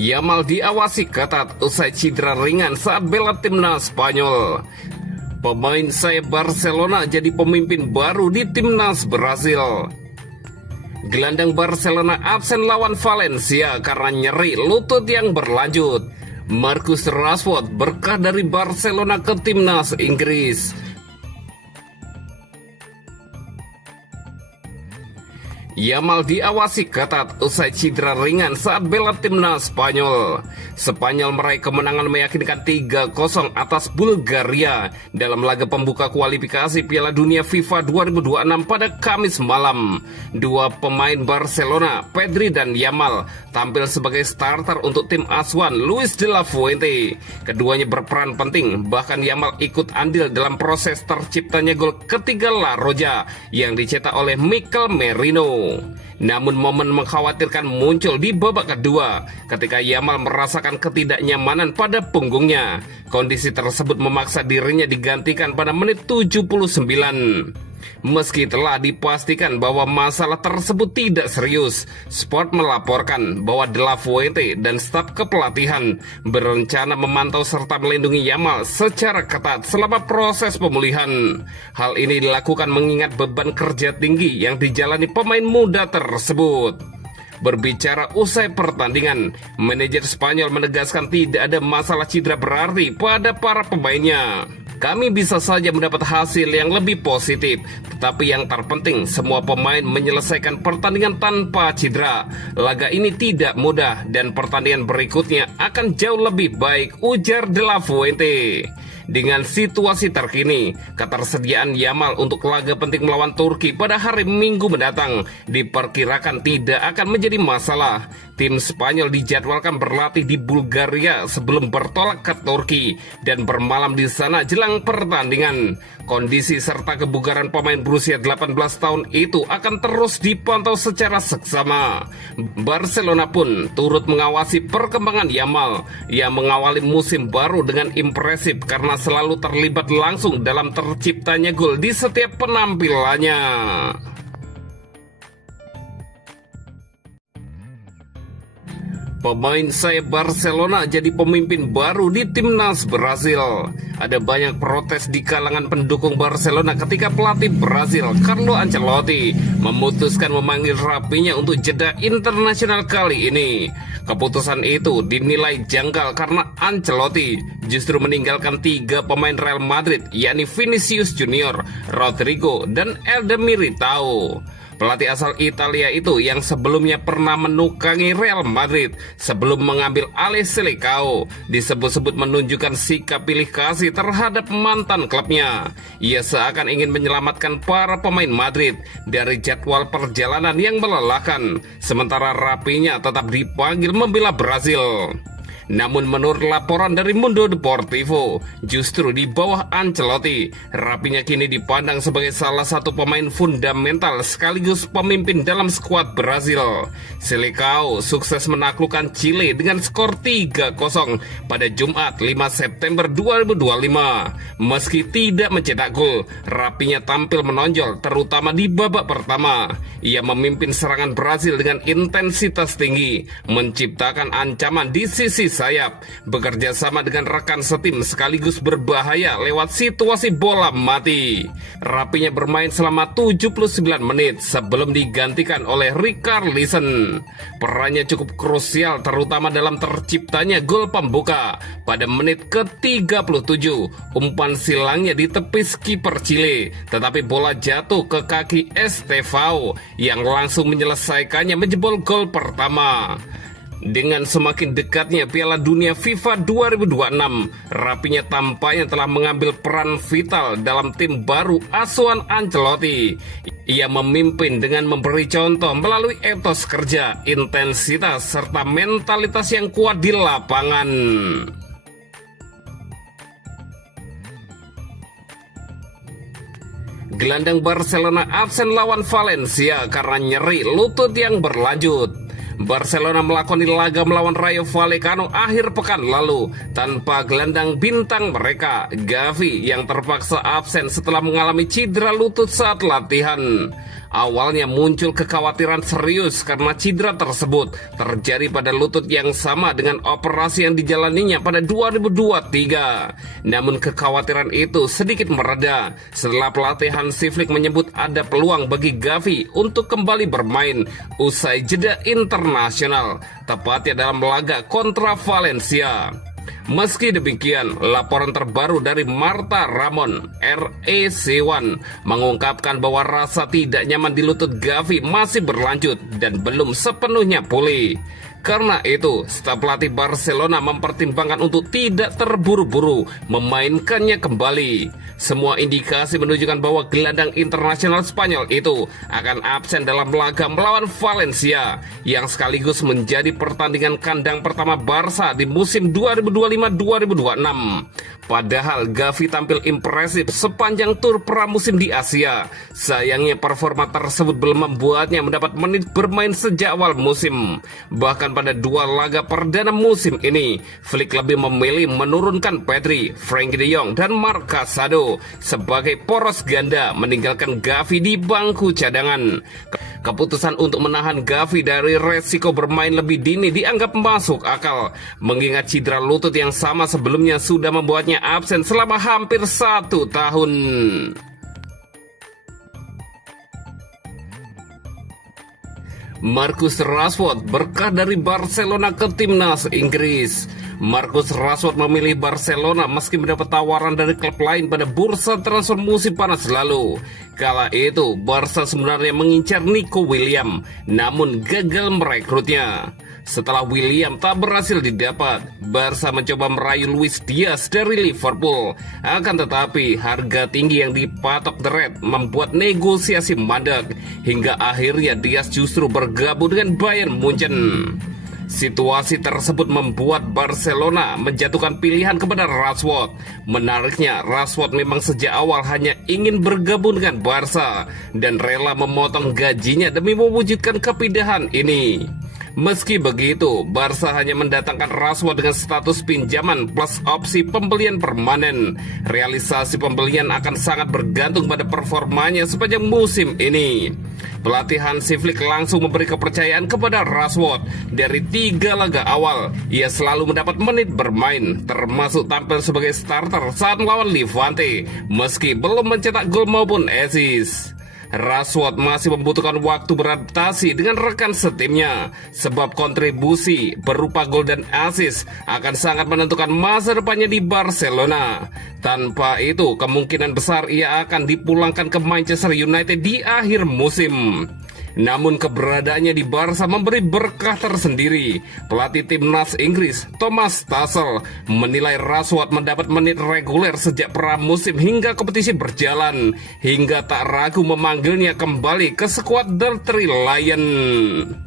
Yamal diawasi ketat usai cedera ringan saat bela timnas Spanyol. Pemain sayap Barcelona jadi pemimpin baru di timnas Brasil. Gelandang Barcelona absen lawan Valencia karena nyeri lutut yang berlanjut. Marcus Rashford berkah dari Barcelona ke timnas Inggris. Yamal diawasi ketat usai cedera ringan saat bela timnas Spanyol. Spanyol meraih kemenangan meyakinkan 3-0 atas Bulgaria dalam laga pembuka kualifikasi Piala Dunia FIFA 2026 pada Kamis malam. Dua pemain Barcelona, Pedri dan Yamal, tampil sebagai starter untuk tim asuhan Luis de la Fuente. Keduanya berperan penting, bahkan Yamal ikut andil dalam proses terciptanya gol ketiga La Roja yang dicetak oleh Mikel Merino. Namun momen mengkhawatirkan muncul di babak kedua ketika Yamal merasakan ketidaknyamanan pada punggungnya. Kondisi tersebut memaksa dirinya digantikan pada menit 79. Meski telah dipastikan bahwa masalah tersebut tidak serius, Sport melaporkan bahwa De La Fuente dan staf kepelatihan berencana memantau serta melindungi Yamal secara ketat selama proses pemulihan. Hal ini dilakukan mengingat beban kerja tinggi yang dijalani pemain muda tersebut. Berbicara usai pertandingan, manajer Spanyol menegaskan tidak ada masalah cedera berarti pada para pemainnya. Kami bisa saja mendapat hasil yang lebih positif, tetapi yang terpenting semua pemain menyelesaikan pertandingan tanpa cedera. Laga ini tidak mudah dan pertandingan berikutnya akan jauh lebih baik, ujar De La Fuente. Dengan situasi terkini, ketersediaan Yamal untuk laga penting melawan Turki pada hari Minggu mendatang diperkirakan tidak akan menjadi masalah. Tim Spanyol dijadwalkan berlatih di Bulgaria sebelum bertolak ke Turki dan bermalam di sana jelang pertandingan. Kondisi serta kebugaran pemain berusia 18 tahun itu akan terus dipantau secara seksama. Barcelona pun turut mengawasi perkembangan Yamal yang mengawali musim baru dengan impresif karena selalu terlibat langsung dalam terciptanya gol di setiap penampilannya. Pemain sayap Barcelona jadi pemimpin baru di timnas Brasil. Ada banyak protes di kalangan pendukung Barcelona ketika pelatih Brasil Carlo Ancelotti memutuskan memanggil rapinya untuk jeda internasional kali ini. Keputusan itu dinilai janggal karena Ancelotti justru meninggalkan 3 pemain Real Madrid, yakni Vinicius Junior, Rodrigo, dan Eder Militao. Pelatih asal Italia itu yang sebelumnya pernah menukangi Real Madrid sebelum mengambil alih Selecao disebut-sebut menunjukkan sikap pilih kasih terhadap mantan klubnya. Ia seakan ingin menyelamatkan para pemain Madrid dari jadwal perjalanan yang melelahkan, sementara rapinya tetap dipanggil membela Brasil. Namun menurut laporan dari Mundo Deportivo, justru di bawah Ancelotti, rapinya kini dipandang sebagai salah satu pemain fundamental sekaligus pemimpin dalam skuad Brasil. Selecao sukses menaklukkan Chile dengan skor 3-0 pada Jumat 5 September 2025. Meski tidak mencetak gol, rapinya tampil menonjol terutama di babak pertama. Ia memimpin serangan Brasil dengan intensitas tinggi, menciptakan ancaman di sisi sayap, bekerja sama dengan rekan setim sekaligus berbahaya lewat situasi bola mati. Rapinya bermain selama 79 menit sebelum digantikan oleh Richarlison. Perannya cukup krusial terutama dalam terciptanya gol pembuka. Pada menit ke-37, umpan silangnya ditepis kiper Chile, tetapi bola jatuh ke kaki Estevao yang langsung menyelesaikannya menjebol gol pertama. Dengan semakin dekatnya Piala Dunia FIFA 2026, rapinya tampaknya telah mengambil peran vital dalam tim baru asuhan Ancelotti. Ia memimpin dengan memberi contoh melalui etos kerja, intensitas, serta mentalitas yang kuat di lapangan. Gelandang Barcelona absen lawan Valencia karena nyeri lutut yang berlanjut. Barcelona melakoni laga melawan Rayo Vallecano akhir pekan lalu tanpa gelandang bintang mereka, Gavi, yang terpaksa absen setelah mengalami cedera lutut saat latihan. Awalnya muncul kekhawatiran serius karena cedera tersebut terjadi pada lutut yang sama dengan operasi yang dijalaninya pada 2023. Namun kekhawatiran itu sedikit mereda setelah pelatih Hansi Flick menyebut ada peluang bagi Gavi untuk kembali bermain usai jeda internasional, tepatnya dalam laga kontra Valencia. Meski demikian, laporan terbaru dari Marta Ramon, REC1, mengungkapkan bahwa rasa tidak nyaman di lutut Gavi masih berlanjut dan belum sepenuhnya pulih. Karena itu, staf pelatih Barcelona mempertimbangkan untuk tidak terburu-buru memainkannya kembali. Semua indikasi menunjukkan bahwa gelandang internasional Spanyol itu akan absen dalam laga melawan Valencia, yang sekaligus menjadi pertandingan kandang pertama Barca di musim 2025-2026. Padahal Gavi tampil impresif sepanjang tur pramusim di Asia. Sayangnya performa tersebut belum membuatnya mendapat menit bermain sejak awal musim. Bahkan pada dua laga perdana musim ini, Flick lebih memilih menurunkan Pedri, Frenkie de Jong, dan Marc Casado sebagai poros ganda, meninggalkan Gavi di bangku cadangan. Keputusan untuk menahan Gavi dari resiko bermain lebih dini dianggap masuk akal, mengingat cedera lutut yang sama sebelumnya sudah membuatnya absen selama hampir 1 tahun. Marcus Rashford berkah dari Barcelona ke timnas Inggris. Marcus Rashford memilih Barcelona meski mendapat tawaran dari klub lain pada bursa transfer musim panas lalu. Kala itu, Barca sebenarnya mengincar Nico Williams, namun gagal merekrutnya. Setelah William tak berhasil didapat, Barca mencoba merayu Luis Diaz dari Liverpool. Akan tetapi, harga tinggi yang dipatok The Red membuat negosiasi mandek, hingga akhirnya Diaz justru bergabung dengan Bayern Munchen. Situasi tersebut membuat Barcelona menjatuhkan pilihan kepada Rashford. Menariknya, Rashford memang sejak awal hanya ingin bergabung dengan Barca dan rela memotong gajinya demi mewujudkan kepindahan ini. Meski begitu, Barca hanya mendatangkan Rashford dengan status pinjaman plus opsi pembelian permanen. Realisasi pembelian akan sangat bergantung pada performanya sepanjang musim ini. Pelatih Hansi Flick langsung memberi kepercayaan kepada Rashford. Dari 3 laga awal, ia selalu mendapat menit bermain, termasuk tampil sebagai starter saat melawan Levante, meski belum mencetak gol maupun assist. Rashford masih membutuhkan waktu beradaptasi dengan rekan setimnya, sebab kontribusi berupa gol dan assist akan sangat menentukan masa depannya di Barcelona. Tanpa itu, kemungkinan besar ia akan dipulangkan ke Manchester United di akhir musim. Namun keberadaannya di Barca memberi berkah tersendiri. Pelatih timnas Inggris Thomas Tuchel menilai Rashford mendapat menit reguler sejak pramusim hingga kompetisi berjalan, hingga tak ragu memanggilnya kembali ke skuad The Three Lions.